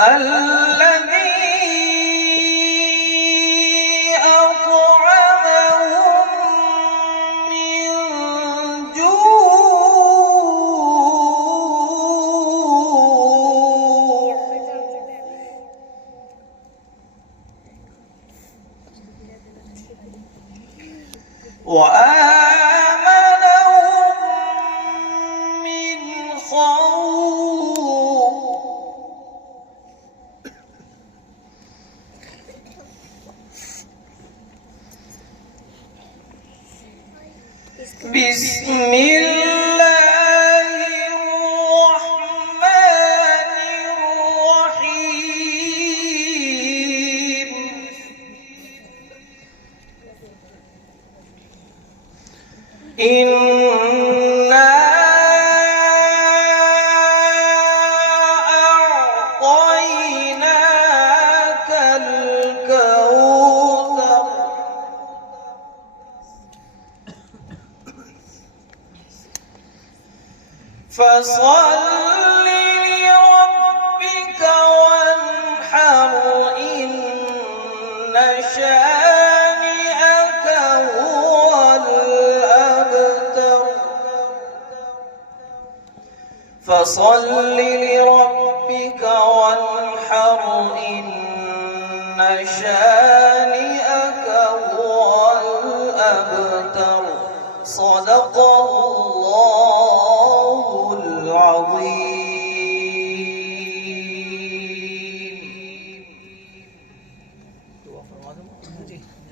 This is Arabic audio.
الذي أطعمهم من جوع وآمنهم من خوف. بسم الله الرحمن الرحيم. إنا أعطيناك الكوثر فصل لربك وانحر إن شانئك هو الأبتر. فصل لربك وانحر إن شانئك هو الأبتر. صدق